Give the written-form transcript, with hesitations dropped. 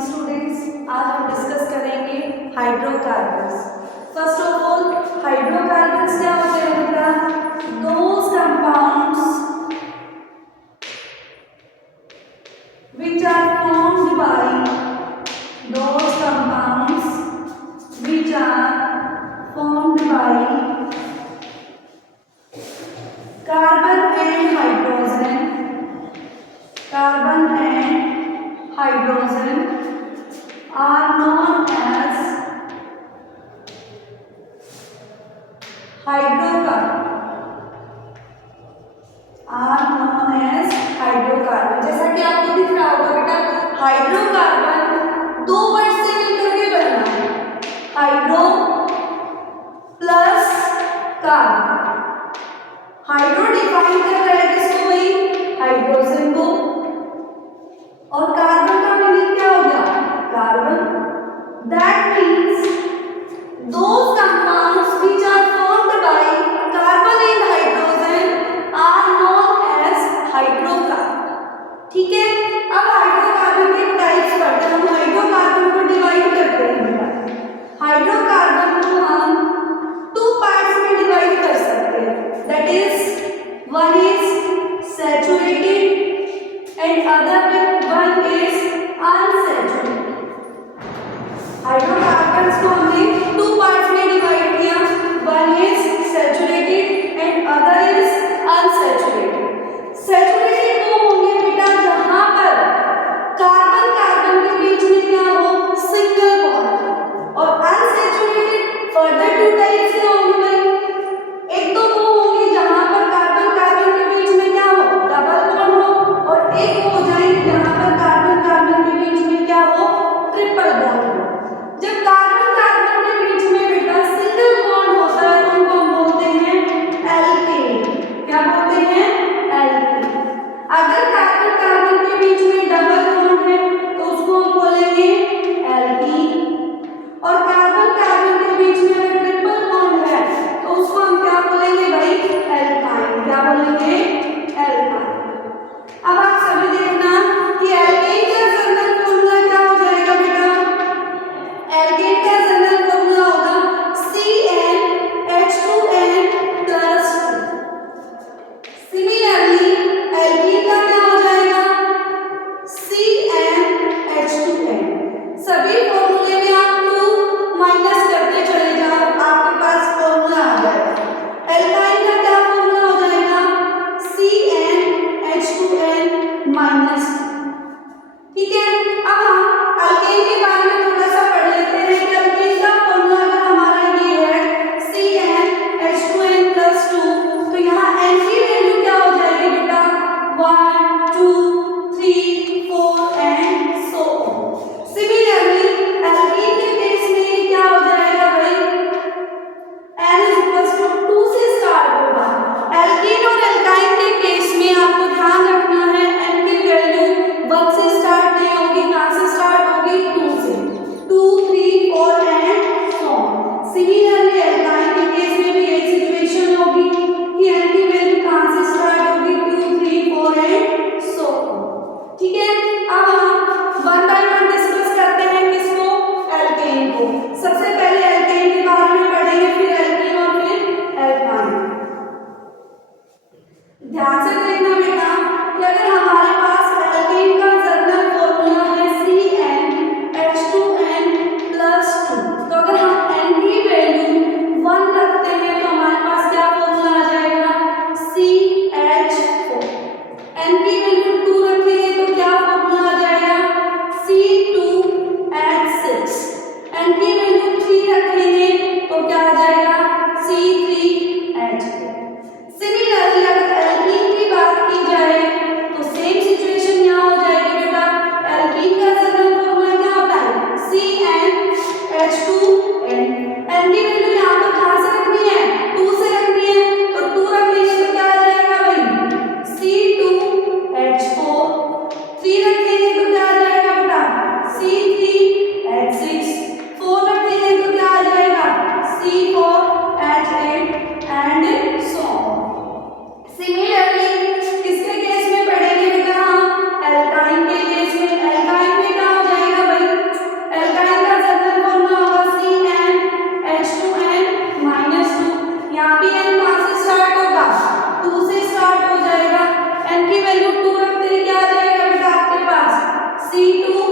Students, आज हम discuss करेंगे hydrocarbons. First of all, hydrocarbons क्या होते हैं बेटा? Those compounds which are formed by those compounds which are formed by carbon and hydrogen are known as hydrocarbon. जैसा कि आपको दिख रहा होगा बेटा, हाइड्रोकार्बन दो वर्ड से मिलकर के बना है, hydro plus carbon. Hydro define कर रहा है किसको भाई? हाइड्रोजन को। और कार्बन का मीनिंग क्या हो गया? Carbon. That means those compounds which are formed by carbon and hydrogen are known as hydrocarbon। ठीक है, अब हाइड्रोकार्बन के टाइप्स पढ़ते हैं। हम हाइड्रोकार्बन को डिवाइड करते हैं। हाइड्रोकार्बन को हम टू पार्ट्स में डिवाइड कर सकते हैं, that is one is saturated and other one is unsaturated. Hydrocarbons को हमने टू पार्ट्स में डिवाइड किया, one is saturated and other is unsaturated. Saturated वो होंगे बेटा जहां पर कार्बन कार्बन के बीच में क्या हो? Single bond. और अनसैचुरेटेड फर्दर टू टाइप्स के होंगे भाई। एक तो वो होंगे जहां पर कार्बन कार्बन के बीच में क्या हो? डबल बॉन्ड हो। और एक हो जाएंगे जहां पर कार्बन कार्बन के बीच में क्या हो? ट्रिपल बॉन्ड हो। जब कार्बन कार्बन के बीच में बेटा सिंगल बॉन्ड होता है तो उनको हम बोलते हैं एल्केन। क्या बोलते हैं? एल्केन। अगर कार्बन कार्बन के बीच में डबल बॉन्ड है तो उसको हम बोलेंगे एल्कीन। और कार्बन कार्बन के बीच में अगर ट्रिपल बॉन्ड है तो उसको हम क्या बोलेंगे भाई? एल्काइन। क्या बोलेंगे? एल्काइन। अब आप सभी देखना कि एल्केन का जनरल फॉर्मूला क्या हो जाएगा बेटा? एल्केन का जनरल फॉर्मूला होगा CnH2n+2। सिमिलरली एल्कीन का क्या हो जाएगा? CnH2n। सभी फॉर्मूले में आप 2 माइनस करके चले जाओ, आपके पास फॉर्मूला आ जाएगा। एल्काइन का क्या फॉर्मूला हो जाएगा? CnH2n-2। ठीक है, अब हम अल्केन के बारे में थोड़ा सा पढ़ लेते हैं कि अल्केन का फॉर्मूला अगर हमारा ये है CnH2n+2 तो यहाँ n की वैल्यू क्या हो जाएगी बेटा? 1 2 3 4 and so on. Similarly short हो जाएगा, n की वैल्यू 2 रखते ही क्या आ जाएगा बेटा आपके पास C2